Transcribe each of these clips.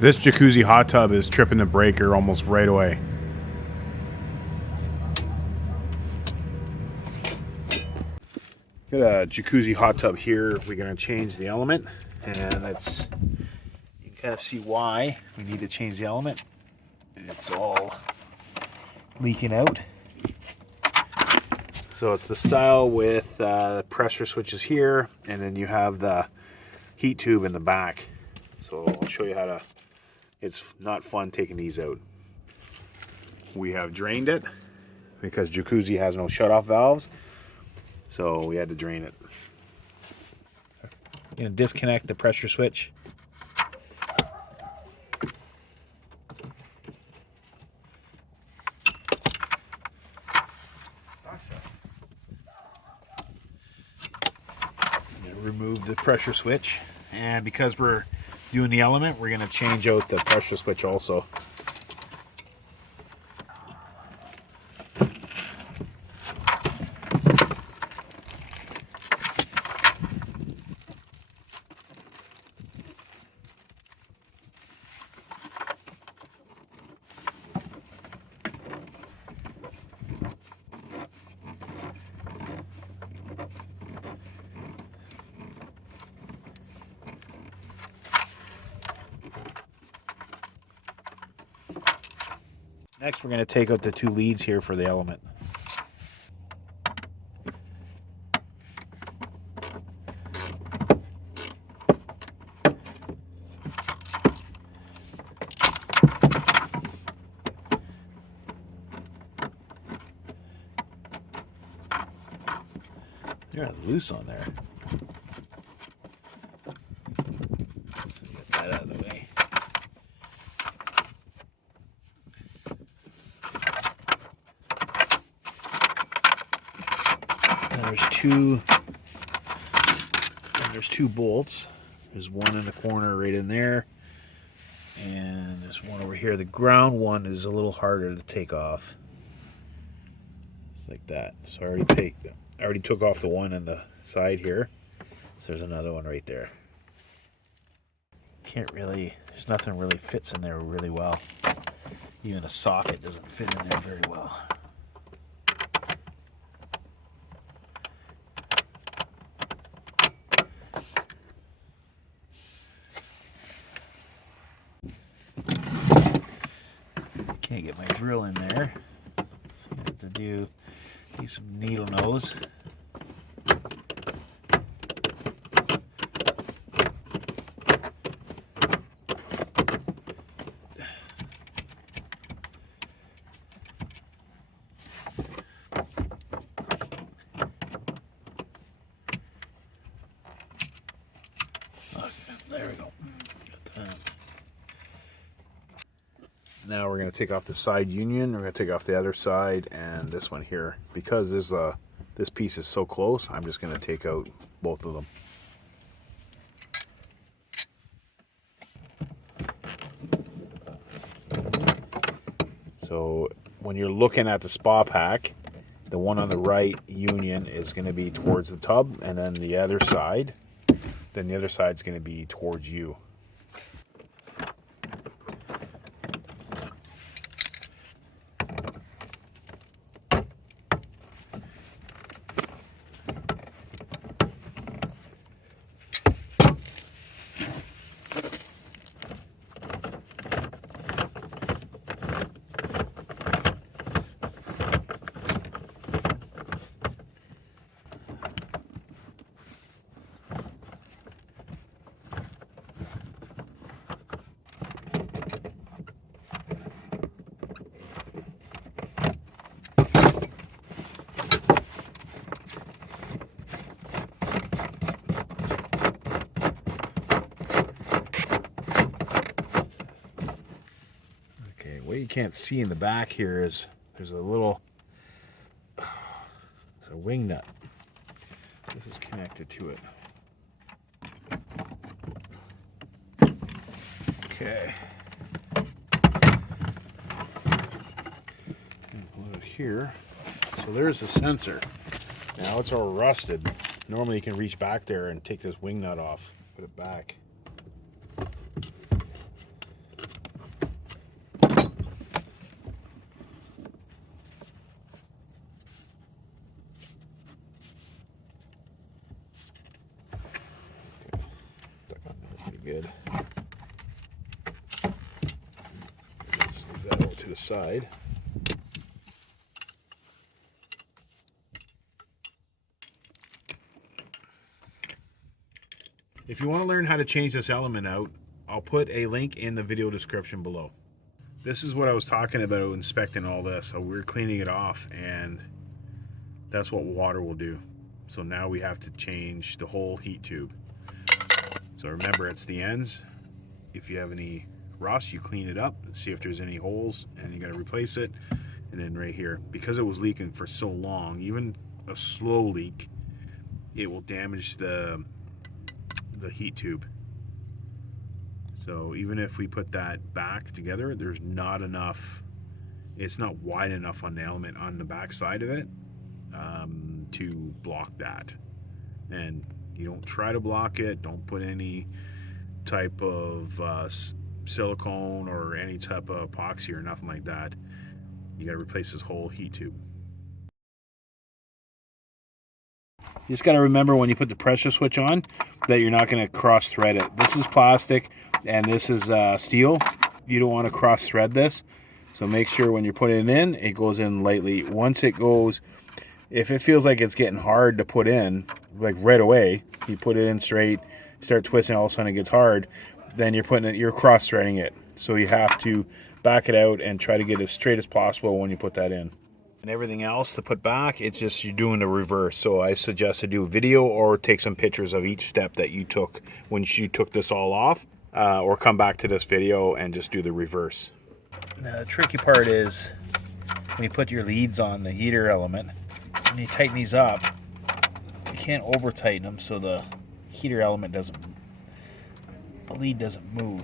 This jacuzzi hot tub is tripping the breaker almost right away. Got a jacuzzi hot tub here. We're going to change the element, and it's, you can kind of see why we need to change the element. It's all leaking out. So it's the style with pressure switches here, and then you have the heat tube in the back. So I'll show you how to, it's not fun taking these out. We have drained it because jacuzzi has no shut-off valves, so we had to drain it. I'm going to disconnect the pressure switch. Remove the pressure switch, and because we're doing the element, we're going to change out the pressure switch also. Next, we're going to take out the two leads here for the element. They're loose on there. Let's get that out of the way. There's two bolts. There's one in the corner right in there, and there's one over here. The ground one is a little harder to take off. It's like that. So I already took off the one on the side here. So there's another one right there. There's nothing really fits in there really well. Even a socket doesn't fit in there very well. Can't get my drill in there, so I have to use some needle nose. Okay, there we go. Got that. Now we're going to take off the side union, we're going to take off the other side and this one here. Because this piece is so close, I'm just going to take out both of them. So when you're looking at the spa pack, the one on the right union is going to be towards the tub, and then the other side is going to be towards you. What you can't see in the back here is there's a wing nut. This is connected to it. Okay. Put it here. So there's the sensor. Now it's all rusted. Normally you can reach back there and take this wing nut off, put it back. side. If you want to learn how to change this element out, I'll put a link in the video description below. This is what I was talking about inspecting all this. So we're cleaning it off, and that's what water will do. So now we have to change the whole heat tube. So remember, it's the ends. If you have any rust, you clean it up and see if there's any holes, and you got to replace it. And then right here, because it was leaking for so long, even a slow leak, it will damage the heat tube. So even if we put that back together, there's not enough, it's not wide enough on the element on the back side of it to block that. And you don't try to block it. Don't put any type of silicone or any type of epoxy or nothing like that. You got to replace this whole heat tube. You just got to remember when you put the pressure switch on that you're not going to cross thread it. This is plastic and this is steel. You don't want to cross thread this. So make sure when you're putting it in, it goes in lightly. Once it goes, if it feels like it's getting hard to put in, like right away, you put it in straight, start twisting, all of a sudden it gets hard, then you're cross threading it. So you have to back it out and try to get as straight as possible when you put that in. And everything else to put back, it's just you're doing the reverse. So I suggest to do a video or take some pictures of each step that you took when you took this all off, or come back to this video and just do the reverse. Now, the tricky part is when you put your leads on the heater element, when you tighten these up, you can't over tighten them so the heater element the lead doesn't move.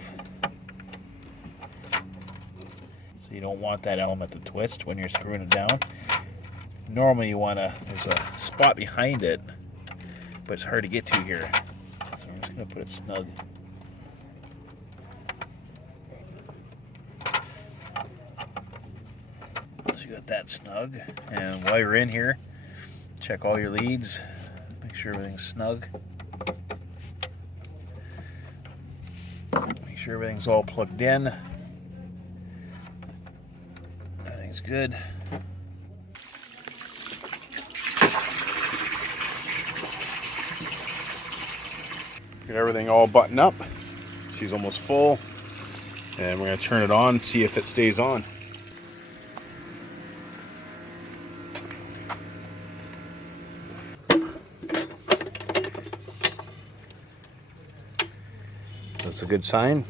So you don't want that element to twist when you're screwing it down. Normally you want to, there's a spot behind it, but it's hard to get to here. So I'm just going to put it snug. So you got that snug. And while you're in here, check all your leads, make sure everything's snug. Make sure everything's all plugged in. Everything's good. Get everything all buttoned up. She's almost full. And we're going to turn it on, see if it stays on. That's a good sign.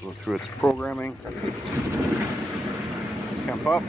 Go through its programming. Temp up.